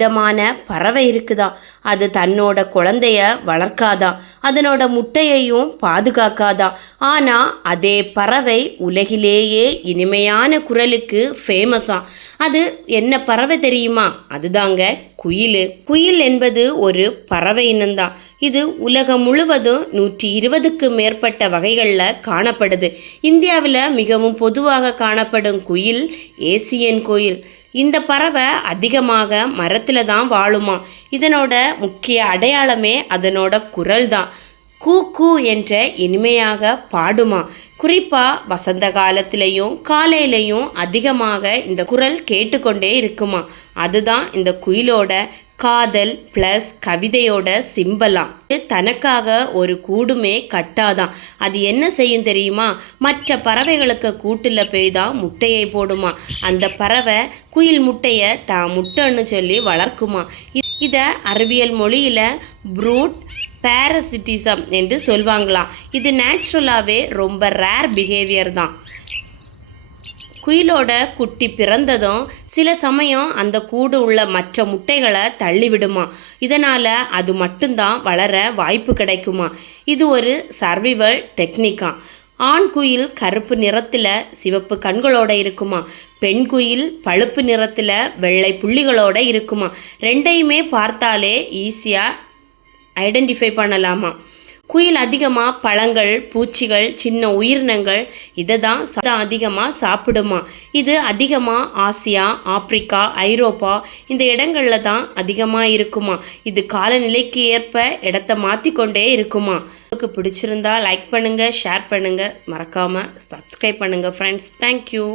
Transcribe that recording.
விதமான பறவை இருக்குதான். அது தன்னோட குழந்தைய வளர்க்காதான், அதனோட முட்டையையும் பாதுகாக்காதான். ஆனால் அதே பறவை உலகிலேயே இனிமையான குரலுக்கு ஃபேமஸாக. அது என்ன பறவை தெரியுமா? அதுதாங்க குயில். குயில் என்பது ஒரு பறவை இனம்தான். இது உலகம் முழுவதும் 120க்கு மேற்பட்ட வகைகளில் காணப்படுது. இந்தியாவில் மிகவும் பொதுவாக காணப்படும் குயில் ஏசியன் குயில். இந்த பறவை அதிகமாக மரத்தில் தான் வாழுமா. இதனோட முக்கிய அடையாளமே அதனோட குரல் தான். கூ கூ என்ற இனிமையாக பாடுமா. குறிப்பாக வசந்த காலத்திலையும் காலையிலையும் அதிகமாக இந்த குரல் கேட்டுக்கொண்டே இருக்குமா. அதுதான் இந்த குயிலோட காதல் ப்ளஸ் கவிதையோட சிம்பலாம். தனக்காக ஒரு கூடுமே கட்டாதான். அது என்ன செய்யும் தெரியுமா? மற்ற பறவைகளுக்கு கூட்டில் போய் தான் முட்டையை போடுமா. அந்த பறவை குயில் முட்டையை தான் முட்டைன்னு சொல்லி வளர்க்குமா. இதை அறிவியல் மொழியில் ப்ரூட் பேரசிட்டிசம் என்று சொல்வாங்களாம். இது நேச்சுரலாகவே ரொம்ப ரேர் பிஹேவியர் தான். குயிலோட குட்டி பிறந்ததும் சில சமயம் அந்த கூடு உள்ள மற்ற முட்டைகளை தள்ளிவிடுமா. இதனால் அது மட்டும்தான் வளர வாய்ப்பு கிடைக்குமா. இது ஒரு சர்வைவல் டெக்னிக்கா. ஆண் குயில் கருப்பு நிறத்தில் சிவப்பு கண்களோட இருக்குமா. பெண் குயில் பழுப்பு நிறத்தில் வெள்ளை புள்ளிகளோட இருக்குமா. ரெண்டையுமே பார்த்தாலே ஈஸியாக ஐடென்டிஃபை பண்ணலாமா. குயில் அதிகமாக பழங்கள், பூச்சிகள், சின்ன உயிரினங்கள் இதை தான் அதிகமாக சாப்பிடுமா. இது அதிகமாக ஆசியா, ஆப்பிரிக்கா, ஐரோப்பா இந்த இடங்களில் தான் அதிகமாக இருக்குமா. இது காலநிலைக்கு ஏற்ப இடத்த மாற்றிக்கொண்டே இருக்குமா. உங்களுக்கு பிடிச்சிருந்தா லைக் பண்ணுங்கள், ஷேர் பண்ணுங்கள், மறக்காமல் சப்ஸ்கிரைப் பண்ணுங்கள் ஃப்ரெண்ட்ஸ். தேங்க்யூ.